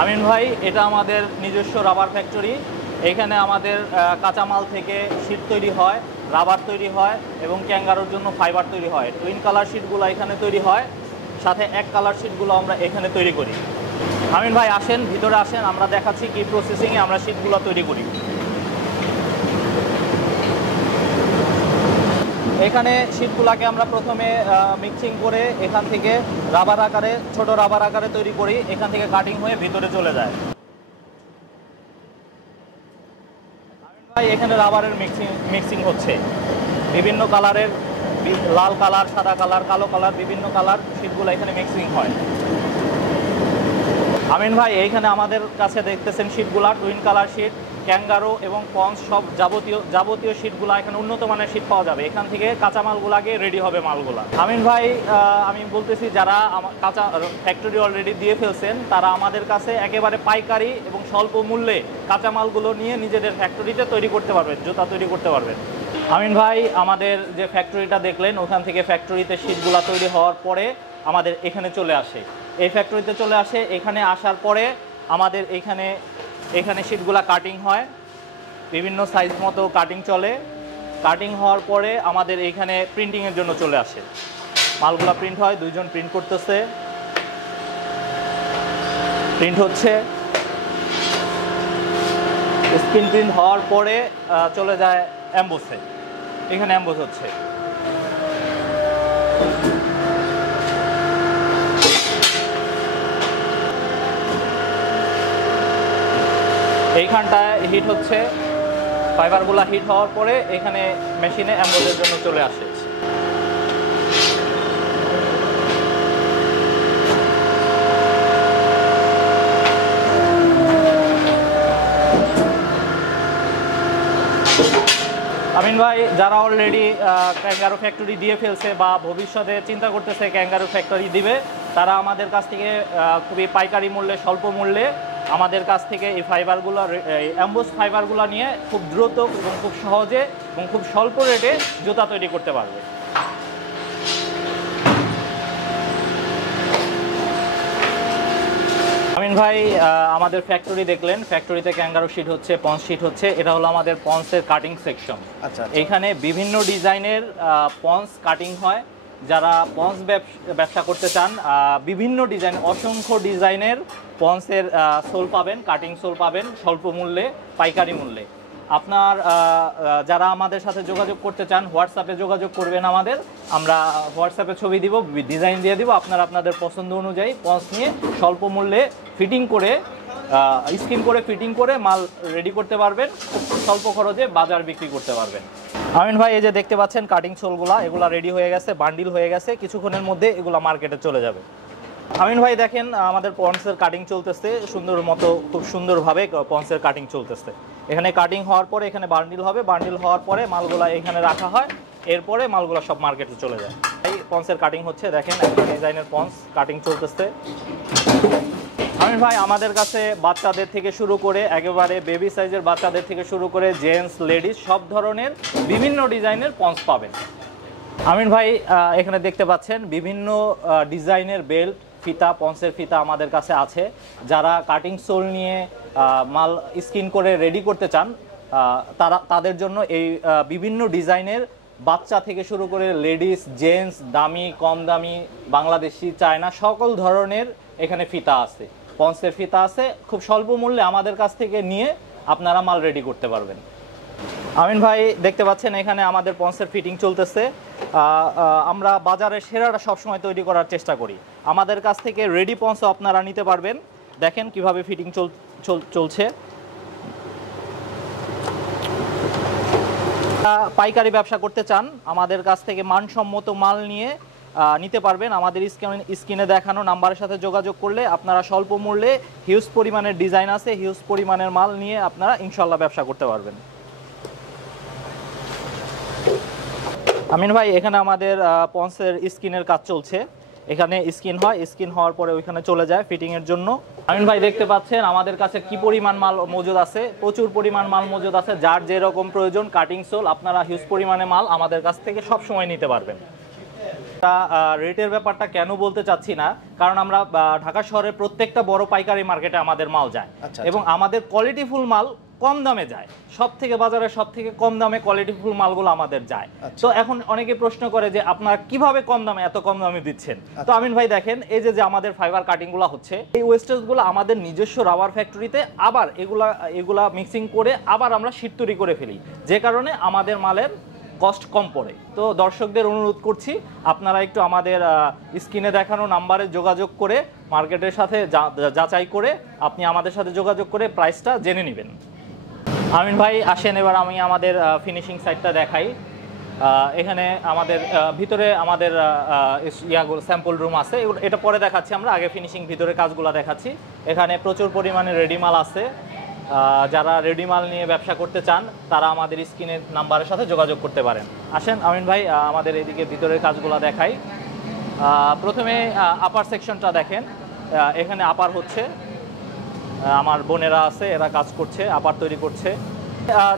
আমিন ভাই, এটা আমাদের নিজস্ব রাবার ফ্যাক্টরি। এখানে আমাদের কাঁচামাল থেকে শীট তৈরি হয়, রাবার তৈরি হয় এবং ক্যাঙ্গারুর জন্য ফাইবার তৈরি হয়। টুইন কালার শীটগুলো এখানে তৈরি হয়, সাথে এক কালার শীটগুলো আমরা এখানে তৈরি করি। আমিন ভাই আসেন, ভিতরে আসেন, আমরা দেখাচ্ছি কি প্রসেসিংয়ে আমরা শীটগুলো তৈরি করি। এখানে শীটগুলোকে আমরা প্রথমে মিক্সিং করে এখান থেকে রাবার আকারে, ছোট রাবার আকারে তৈরি করি। এখান থেকে কাটিং হয়ে ভিতরে চলে যায়। ভাই এখানে রাবারের মিক্সিং হচ্ছে, বিভিন্ন কালারের, লাল কালার, সাদা কালার, কালো কালার, বিভিন্ন কালার শীটগুলো এখানে মিক্সিং হয়। আমিন ভাই এইখানে আমাদের কাছে দেখতেছেন শীটগুলা টুইন কালার শীট, ক্যাঙ্গারো এবং পন্স, সব যাবতীয় শীটগুলো এখানে উন্নত মানের শীট পাওয়া যাবে। এখান থেকে কাঁচা মালগুলাকে রেডি হবে মালগুলা। আমিন ভাই আমি বলতেছি, যারা কাঁচা ফ্যাক্টরি অলরেডি দিয়ে ফেলছেন তারা আমাদের কাছে একেবারে পাইকারি এবং স্বল্প মূল্যে কাঁচা মালগুলো নিয়ে নিজেদের ফ্যাক্টরিতে তৈরি করতে পারবেন, জুতা তৈরি করতে পারবেন। আমিন ভাই আমাদের যে ফ্যাক্টরিটা দেখলেন, ওখান থেকে ফ্যাক্টরিতে শীটগুলা তৈরি হওয়ার পরে আমাদের এখানে চলে আসে, এই ফ্যাক্টরিতে চলে আসে। এখানে আসার পরে আমাদের এখানে শীটগুলা কাটিং হয়, বিভিন্ন সাইজ মতো কাটিং চলে। কাটিং হওয়ার পরে আমাদের এইখানে প্রিন্টিংয়ের জন্য চলে আসে, মালগুলা প্রিন্ট হয়, দুইজন প্রিন্ট করতেছে, প্রিন্ট হচ্ছে। স্ক্রিন প্রিন্ট হওয়ার পরে চলে যায় অ্যাম্বোসে, এখানে অ্যাম্বোস হচ্ছে। এইখানটায় হিট হচ্ছে, ফাইবারগুলো হিট হওয়ার পরে এখানে মেশিনে অ্যাম্বোসের জন্য চলে আসে। আমিন ভাই, যারা অলরেডি ক্যাঙ্গারু ফ্যাক্টরি দিয়ে ফেলছে বা ভবিষ্যতে চিন্তা করতেছে ক্যাঙ্গারু ফ্যাক্টরি দিবে, তারা আমাদের কাছ থেকে খুবই পাইকারি মূল্যে, স্বল্প মূল্যে আমাদের কাছ থেকে এই ফাইবারগুলো, অ্যাম্বোস ফাইবারগুলো নিয়ে খুব দ্রুত এবং খুব সহজে এবং খুব স্বল্প রেটে জুতা তৈরি করতে পারবে। আমিন ভাই আমাদের ফ্যাক্টরি দেখলেন, ফ্যাক্টরিতে ক্যাঙ্গারু শীট হচ্ছে, পন্স শীট হচ্ছে। এটা হলো আমাদের পন্সের কাটিং সেকশন। আচ্ছা, এইখানে বিভিন্ন ডিজাইনের পন্স কাটিং হয়। যারা পন্স ব্যবসা করতে চান, বিভিন্ন ডিজাইন, অসংখ্য ডিজাইনের পন্সের সোল পাবেন, কাটিং সোল পাবেন স্বল্প মূল্যে, পাইকারি মূল্যে। আপনার যারা আমাদের সাথে যোগাযোগ করতে চান, হোয়াটসঅ্যাপে যোগাযোগ করবেন আমাদের, আমরা হোয়াটসঅ্যাপে ছবি দিব, ডিজাইন দিয়ে দিব। আপনারা আপনাদের পছন্দ অনুযায়ী পন্স নিয়ে স্বল্প মূল্যে ফিটিং করে, স্কিন করে ফিটিং করে মাল রেডি করতে পারবেন, স্বল্প খরচে বাজার বিক্রি করতে পারবেন। আমিন ভাই এই যে দেখতে পাচ্ছেন কাটিং সোলগুলা, এগুলা রেডি হয়ে গেছে, বান্ডিল হয়ে গেছে, কিছুক্ষণের মধ্যে এগুলা মার্কেটে চলে যাবে। আমিন ভাই দেখেন আমাদের পন্সের কাটিং চলতেছে সুন্দর মতো, খুব সুন্দরভাবে পন্সের কাটিং চলতেছে। এখানে কাটিং হওয়ার পরে এখানে বান্ডিল হবে, বান্ডিল হওয়ার পরে মালগুলা এখানে রাখা হয়, এরপরে মালগুলা সব মার্কেটে চলে যায়। এই পন্সের কাটিং হচ্ছে, দেখেন একটা ডিজাইনের পন্স কাটিং চলতেছে। আমিন ভাই আমাদের কাছে বাচ্চাদের থেকে শুরু করে, একেবারে বেবি সাইজের বাচ্চাদের থেকে শুরু করে জেন্টস, লেডিস সব ধরনের বিভিন্ন ডিজাইনের পন্স পাবেন। আমিন ভাই এখানে দেখতে পাচ্ছেন বিভিন্ন ডিজাইনের বেল্ট, ফিতা, পন্সের ফিতা আমাদের কাছে আছে। যারা কাটিং সোল নিয়ে মাল স্কিন করে রেডি করতে চান, তাদের জন্য এই বিভিন্ন ডিজাইনের বাচ্চা থেকে শুরু করে লেডিস, জেন্টস, দামি, কম দামি, বাংলাদেশি, চায়না সকল ধরনের এখানে ফিতা আছে, পন্সের ফিতা আছে। খুব স্বল্প মূল্যে আমাদের কাছ থেকে নিয়ে আপনারা মাল রেডি করতে পারবেন। আমিন ভাই দেখতে পাচ্ছেন এখানে আমাদের পন্সের ফিটিং চলতেছে। আমরা বাজারের সেরাটা সবসময় তৈরি করার চেষ্টা করি। আমাদের কাছ থেকে রেডি পন্সও আপনারা নিতে পারবেন। দেখেন কিভাবে ফিটিং চলছে। পাইকারি ব্যবসা করতে চান, আমাদের কাছ থেকে মানসম্মত মাল নিয়ে নিতে পারবেন। আমাদের স্ক্রিনে দেখানো নাম্বারের সাথে যোগাযোগ করলে আপনারা স্বল্প মূল্যে হিউজ পরিমাণের ডিজাইন আছে, হিউজ পরিমাণের মাল নিয়ে আপনারা ইনশাল্লাহ ব্যবসা করতে পারবেন। আমিন ভাই এখানে আমাদের পন্সের স্কিনের কাজ চলছে। এখানে স্কিন হয়, স্কিন হওয়ার পরে ওইখানে চলে যায় ফিটিংয়ের জন্য। আমিন ভাই দেখতে পাচ্ছেন আমাদের কাছে কি পরিমাণ মাল মজুদ আছে, প্রচুর পরিমাণ মাল মজুদ আছে। যার যেরকম প্রয়োজন কাটিং সোল, আপনারা হিউজ পরিমাণে মাল আমাদের কাছ থেকে সব সময় নিতে পারবেন। রেটের ব্যাপারটা কেন বলতে চাচ্ছি না, কারণ আমরা ঢাকা শহরের প্রত্যেকটা বড় পাইকারি মার্কেটে আমাদের মাল যায় এবং আমাদের কোয়ালিটিফুল মাল কম দামে যায়, সব থেকে বাজারে সব থেকে কম দামে কোয়ালিটিফুল মালগুলো আমাদের যায়। তো এখন অনেকে প্রশ্ন করে যে আপনারা কিভাবে কম দামে এত কম দামে দিচ্ছেন। তো আমিন ভাই দেখেন, এই যে আমাদের ফাইবার কাটিংগুলো হচ্ছে, এই ওয়েস্টেজগুলো আমাদের নিজস্ব রাবার ফ্যাক্টরিতে আবার এগুলা মিক্সিং করে আবার আমরা শীট তৈরি করে ফেলি, যে কারণে আমাদের মালের কস্ট কম পড়ে। তো দর্শকদের অনুরোধ করছি আপনারা একটু আমাদের স্ক্রিনে দেখানো নাম্বারে যোগাযোগ করে মার্কেটের সাথে যাচাই করে আপনি আমাদের সাথে যোগাযোগ করে প্রাইসটা জেনে নেবেন। আমিন ভাই আসেন, এবার আমি আমাদের ফিনিশিং সাইডটা দেখাই। এখানে আমাদের ভিতরে আমাদের স্যাম্পল রুম আছে, এটা পরে দেখাচ্ছি আমরা, আগে ফিনিশিং ভিতরে কাজগুলো দেখাচ্ছি। এখানে প্রচুর পরিমাণে রেডি মাল আছে, যারা রেডি মাল নিয়ে ব্যবসা করতে চান তারা আমাদের স্ক্রিনের নাম্বারের সাথে যোগাযোগ করতে পারেন। আসেন আমিন ভাই আমাদের এদিকে ভিতরের কাজগুলো দেখাই। প্রথমে আপার সেকশনটা দেখেন, এখানে আপার হচ্ছে, আমার বোনেরা আছে এরা কাজ করছে, আপার তৈরি করছে।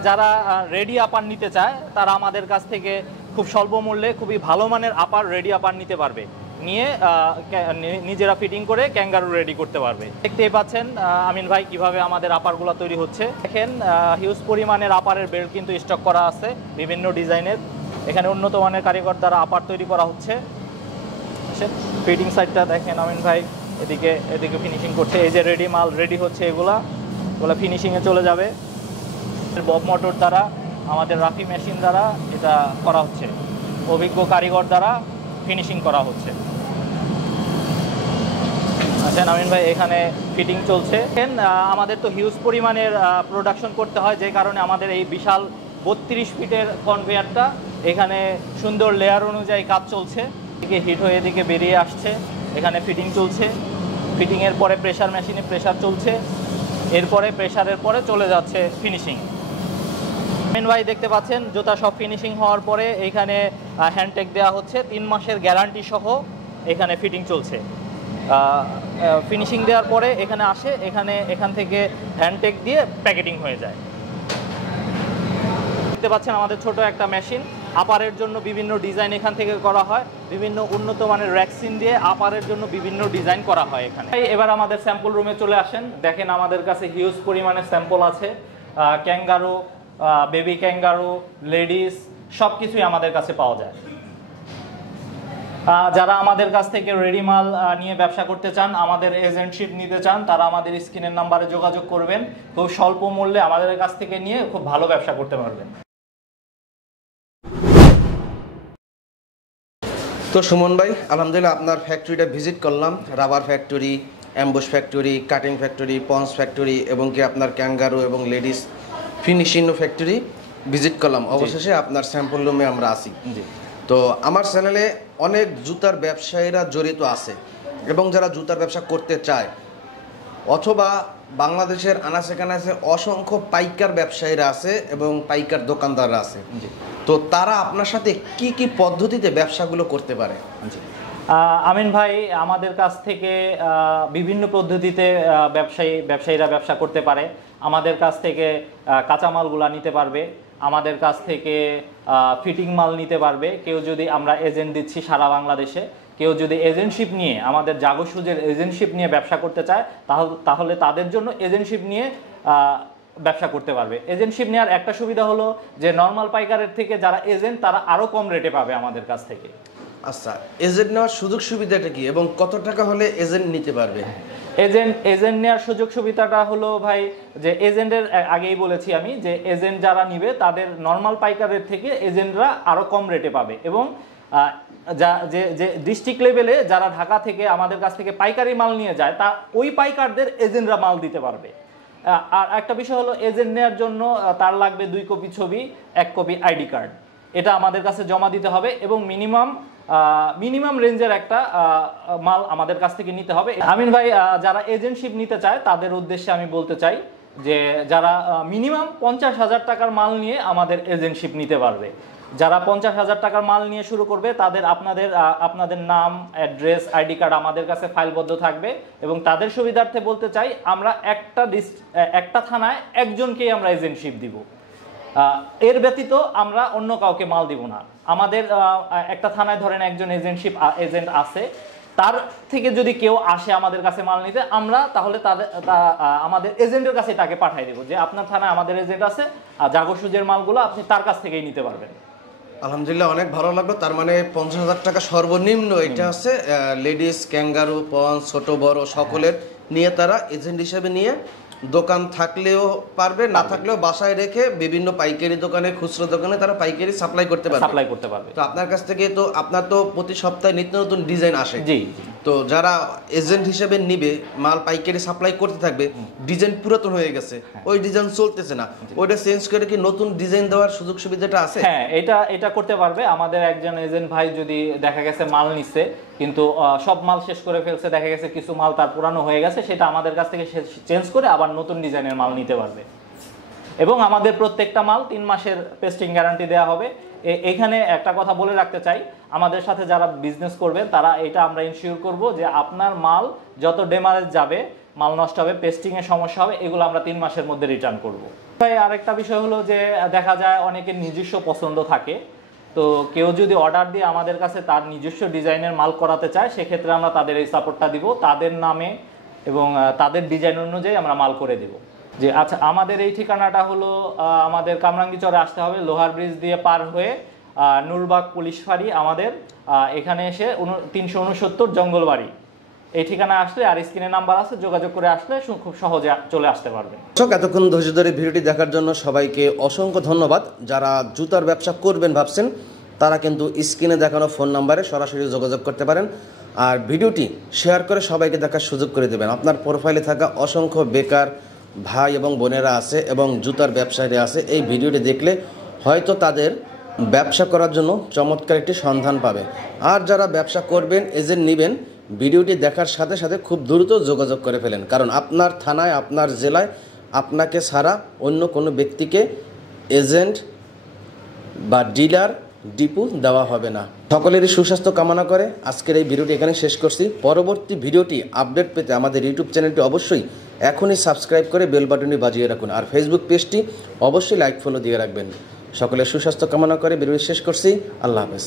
যারা রেডি আপার নিতে চায় তারা আমাদের কাছ থেকে খুব স্বল্প মূল্যে খুবই ভালো মানের আপার রেডি আপার নিতে পারবে, নিয়ে নিজেরা ফিটিং করে ক্যাঙ্গারু রেডি করতে পারবে। দেখতেই পাচ্ছেন আমিন ভাই কিভাবে আমাদের আপারগুলো তৈরি হচ্ছে। দেখেন হিউজ পরিমাণের আপারের বেল্ট কিন্তু স্টক করা আছে বিভিন্ন ডিজাইনের। এখানে উন্নত মানের কারিগর দ্বারা আপার তৈরি করা হচ্ছে। ফিটিং সাইডটা দেখেন আমিন ভাই এদিকে ফিনিশিং করছে। এই যে রেডি মাল রেডি হচ্ছে, এগুলা ফিনিশিংয়ে চলে যাবে। বব মোটর দ্বারা, আমাদের রাফি মেশিন দ্বারা এটা করা হচ্ছে, অভিজ্ঞ কারিগর দ্বারা ফিনিশিং করা হচ্ছে। আচ্ছা আমিন ভাই এখানে ফিটিং চলছে। আমাদের তো হিউজ পরিমাণের প্রোডাকশন করতে হয়, যে কারণে আমাদের এই বিশাল 32 ফিটের কনভেয়ারটা এখানে সুন্দর লেয়ার অনুযায়ী কাজ চলছে। এদিকে হিট হয়ে এদিকে বেরিয়ে আসছে, এখানে ফিটিং চলছে। ফিটিংয়ের পরে প্রেসার মেশিনে প্রেসার চলছে, এরপরে প্রেসারের পরে চলে যাচ্ছে ফিনিশিং। আমিন ভাই দেখতে পাচ্ছেন জুতা সব ফিনিশিং হওয়ার পরে এখানে হ্যান্ডটেক দেওয়া হচ্ছে, 3 মাসের গ্যারান্টি সহ এখানে ফিটিং চলছে। ফিনিশিং দেওয়ার পরে এখানে আসে, এখান থেকে হ্যান্ডটেক দিয়ে প্যাকেটিং হয়ে যায়। দেখতে পাচ্ছেন আমাদের ছোট একটা মেশিন, আপারের জন্য বিভিন্ন ডিজাইন এখান থেকে করা হয়, বিভিন্ন উন্নত মানের র্যাকসিন দিয়ে আপারের জন্য বিভিন্ন ডিজাইন করা হয় এখানে। এবার আমাদের স্যাম্পল রুমে চলে আসেন, দেখেন আমাদের কাছে হিউজ পরিমাণে স্যাম্পল আছে, ক্যাঙ্গারু, বেবি ক্যাঙ্গারু, লেডিস সব কিছুই আমাদের কাছে পাওয়া যায়। যারা আমাদের কাছ থেকে রেডি মাল নিয়ে ব্যবসা করতে চান, আমাদের এজেন্টশিপ নিতে চান, তারা আমাদের স্ক্রিনের নাম্বারে যোগাযোগ করবেন। খুব স্বল্প মূল্যে আমাদের কাছ থেকে নিয়ে খুব ভালো ব্যবসা করতে পারবেন। তো সুমন ভাই, আলহামদুলিল্লাহ আপনার ফ্যাক্টরিটা ভিজিট করলাম, rubber factory, ambush factory, cutting factory, ponds factory এবং কি আপনার ক্যাঙ্গারু এবং লেডিস ফিনিশিং ফ্যাক্টরি ভিজিট করলাম। অবশেষে আপনার স্যাম্পল রুমে আমরা আসি। তো আমার চ্যানেলে অনেক জুতার ব্যবসায়ীরা জড়িত আছে এবং যারা জুতার ব্যবসা করতে চায়, অথবা বাংলাদেশের আনাচে কানাচে অসংখ্য পাইকার ব্যবসায়ীরা আছে এবং পাইকার দোকানদাররা আছে। তো তারা আপনার সাথে কি কি পদ্ধতিতে ব্যবসাগুলো করতে পারে? আমিন ভাই, আমাদের কাছ থেকে বিভিন্ন পদ্ধতিতে ব্যবসায়ীরা ব্যবসা করতে পারে। আমাদের কাছ থেকে কাঁচামালগুলা নিতে পারবে, আমাদের কাছ থেকে ফিটিং মাল নিতে পারবে। কেউ যদি, আমরা এজেন্ট দিচ্ছি সারা বাংলাদেশে, কেউ যদি এজেন্টশিপ নিয়ে, আমাদের জাগোসুজের এজেন্টশিপ নিয়ে ব্যবসা করতে চায় তাহলে তাদের জন্য এজেন্টশিপ নিয়ে ব্যবসা করতে পারবে। এজেন্টশিপ নেওয়ার একটা সুবিধা হলো যে নর্মাল পাইকারের থেকে যারা এজেন্ট তারা আরও কম রেটে পাবে আমাদের কাছ থেকে। আচ্ছা, এজেন্ট নেওয়ার সুযোগ সুবিধাটা কি এবং কত টাকা হলে এজেন্ট নিতে পারবে? এজেন্ট নেওয়ার সুযোগ সুবিধাটা হলো ভাই, যে এজেন্টের আগেই বলেছি আমি যে এজেন্ট যারা নিবে তাদের নর্মাল পাইকারের থেকে এজেন্টরা আরও কম রেটে পাবে এবং যে ডিস্ট্রিক্ট লেভেলে যারা ঢাকা থেকে আমাদের কাছ থেকে পাইকারি মাল নিয়ে যায় তা ওই পাইকারদের এজেন্টরা মাল দিতে পারবে। আর একটা বিষয় হলো, এজেন্ট নেওয়ার জন্য তার লাগবে 2 কপি ছবি, 1 কপি আইডি কার্ড। এটা আমাদের কাছে জমা দিতে হবে এবং মিনিমাম রেঞ্জের একটা মাল আমাদের কাছ থেকে নিতে হবে। আমিন ভাই, যারা এজেন্টশিপ নিতে চায় তাদের উদ্দেশ্যে আমি বলতে চাই যে যারা মিনিমাম 50,000 টাকার মাল নিয়ে আমাদের এজেন্টশিপ নিতে পারবে। যারা 50,000 টাকার মাল নিয়ে শুরু করবে তাদের আপনাদের নাম, অ্যাড্রেস, আইডি কার্ড আমাদের কাছে ফাইলবদ্ধ থাকবে এবং তাদের সুবিধার্থে বলতে চাই আমরা একটা থানায় একজনকেই আমরা এজেন্টশিপ দিব। এর ব্যতীত আমরা অন্য কাউকে মাল দিব না। আমাদের একটা থানায় ধরেন একজন এজেন্ট আছে, তার থেকে যদি কেউ আসে আমাদের কাছে মাল নিতে, আমরা তাহলে আমাদের এজেন্টের কাছে তাকে পাঠিয়ে দেবো যে আপনার থানায় আমাদের এজেন্ট আছে, জাগো সুজের মালগুলো আপনি তার কাছ থেকেই নিতে পারবেন। আলহামদুলিল্লাহ, অনেক ভালো লাগলো। তার মানে 50,000 টাকা সর্বনিম্ন এটা আছে লেডিস, ক্যাঙ্গারু, পন্স, ছোট বড় সকলের নিয়ে তারা এজেন্ট হিসেবে নিয়ে দোকান থাকলেও পারবে, না থাকলেও বাসায় রেখে বিভিন্ন পাইকারি দোকানে, খুচরো দোকানে তারা পাইকারি সাপ্লাই করতে পারবে। তো আপনার কাছ থেকে তো আপনার তো প্রতি সপ্তাহে নিত্য নতুন ডিজাইন আসে। জি। তো যারা এজেন্ট হিসেবে নিবে, মাল পাইকারি সাপ্লাই করতে থাকবে, ডিজাইন পুরাতন হয়ে গেছে, ওই ডিজাইন চলতেছে না, ওইটা চেঞ্জ করে কি নতুন ডিজাইন দেওয়ার সুযোগ সুবিধাটা আছে? হ্যাঁ, এটা করতে পারবে। আমাদের একজন এজেন্ট ভাই যদি দেখা গেছে মাল নিচ্ছে কিন্তু সব মাল শেষ করে ফেলছে, দেখা গেছে কিছু মাল তার পুরানো হয়ে গেছে, সেটা আমাদের কাছ থেকে চেঞ্জ করে আবার নতুন ডিজাইনের মাল নিতে পারবে। এবং আমাদের প্রত্যেকটা মাল 3 মাসের পেস্টিং গ্যারান্টি দেওয়া হবে। এখানে একটা কথা বলে রাখতে চাই, আমাদের সাথে যারা বিজনেস করবেন তারা এটা আমরা ইনশিওর করব যে আপনার মাল যত ড্যামেজ যাবে, মাল নষ্ট হবে, পেস্টিং এর সমস্যা হবে, এগুলো আমরা 3 মাসের মধ্যে রিটার্ন করব। ভাই আরেকটা বিষয় হলো যে দেখা যায় অনেকের নিজস্ব পছন্দ থাকে, তো কেউ যদি অর্ডার দিয়ে আমাদের কাছে তার নিজস্ব ডিজাইনের মাল করাতে চায়, সেক্ষেত্রে আমরা তাদের এই সাপোর্টটা দিব, তাদের নামে এবং তাদের ডিজাইন অনুযায়ী আমরা মাল করে দিব। যে আচ্ছা, আমাদের এই ঠিকানাটা হলো আমাদের কামরাঙ্গীচরে আসতে হবে, লোহার ব্রিজ দিয়ে পার হয়ে নূরবাগ পুলিশ ফাঁড়ি, আমাদের এখানে এসে 369 জঙ্গলবাড়ি, এই ঠিকানা আসলে আর স্ক্রিনে নাম্বার আছে, যোগাযোগ করে আসলে খুব সহজে চলে আসতে পারবেন। এতক্ষণ ধৈর্য ধরে ভিডিওটি দেখার জন্য সবাইকে অসংখ্য ধন্যবাদ। যারা জুতার ব্যবসা করবেন ভাবছেন তারা কিন্তু স্ক্রিনে দেখানো ফোন নাম্বারে সরাসরি যোগাযোগ করতে পারেন। আর ভিডিওটি শেয়ার করে সবাইকে দেখার সুযোগ করে দেবেন। আপনার প্রোফাইলে থাকা অসংখ্য বেকার ভাই এবং বোনেরা আছে এবং জুতার ব্যবসায়ীরা আছে, এই ভিডিওটি দেখলে হয়তো তাদের ব্যবসা করার জন্য চমৎকার একটি সন্ধান পাবে। আর যারা ব্যবসা করবেন, এজেন্ট নেবেন, ভিডিওটি দেখার সাথে সাথে খুব দ্রুত যোগাযোগ করে ফেলেন, কারণ আপনার থানায়, আপনার জেলায় আপনাকে ছাড়া অন্য কোনো ব্যক্তিকে এজেন্ট বা ডিলার ডিপু দেওয়া হবে না। সকলেরই সুস্বাস্থ্য কামনা করে আজকের এই ভিডিওটি এখানে শেষ করছি। পরবর্তী ভিডিওটি আপডেট পেতে আমাদের ইউটিউব চ্যানেলটি অবশ্যই এখনই সাবস্ক্রাইব করে বেল বাটনটি বাজিয়ে রাখুন, আর ফেসবুক পেজটি অবশ্যই লাইক ফলো দিয়ে রাখবেন। সকলের সুস্বাস্থ্য কামনা করে ভিডিওটি শেষ করছি। আল্লাহ হাফেজ।